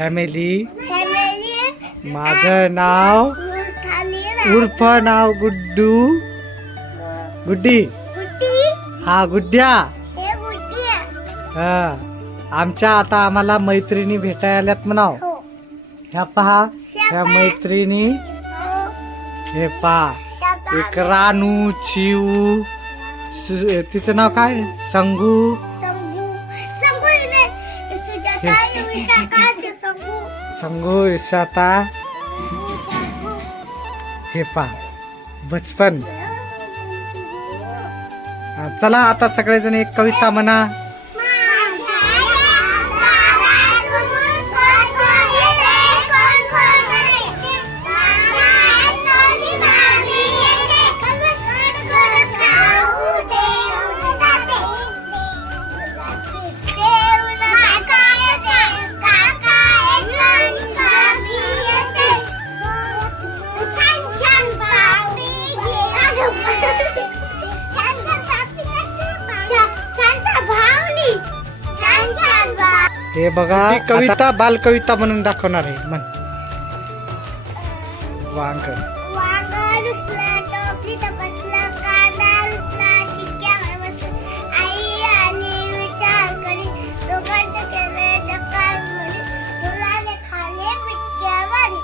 Family माझं नाव उर्फ नाव गुड्डू गुड्डी हा गुड्ड्या हा आमच्या आता आम्हाला मैत्रिणी भेटायला आल्यात म्हणाव. ह्या पहा ह्या मैत्रिणी हे पहा एक रानू चिऊ तिचं नाव काय संगू संगू इशाता हे पहा बचपन. चला आता सगळेजण एक कविता म्हणा. हे बघा कविता बाल कविता म्हणून दाखवणार आहे. म्हण वांग रुसला टोपली तपासला कांदा रुसला शिक्क्यावर बसला आई आली विचार करी दोघांच्या केले जकार मुली मुलाने खाले पिटक्या वारी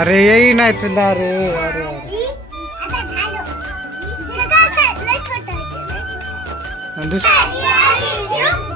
अरे यही नाही तुला रे. अरे दुसरं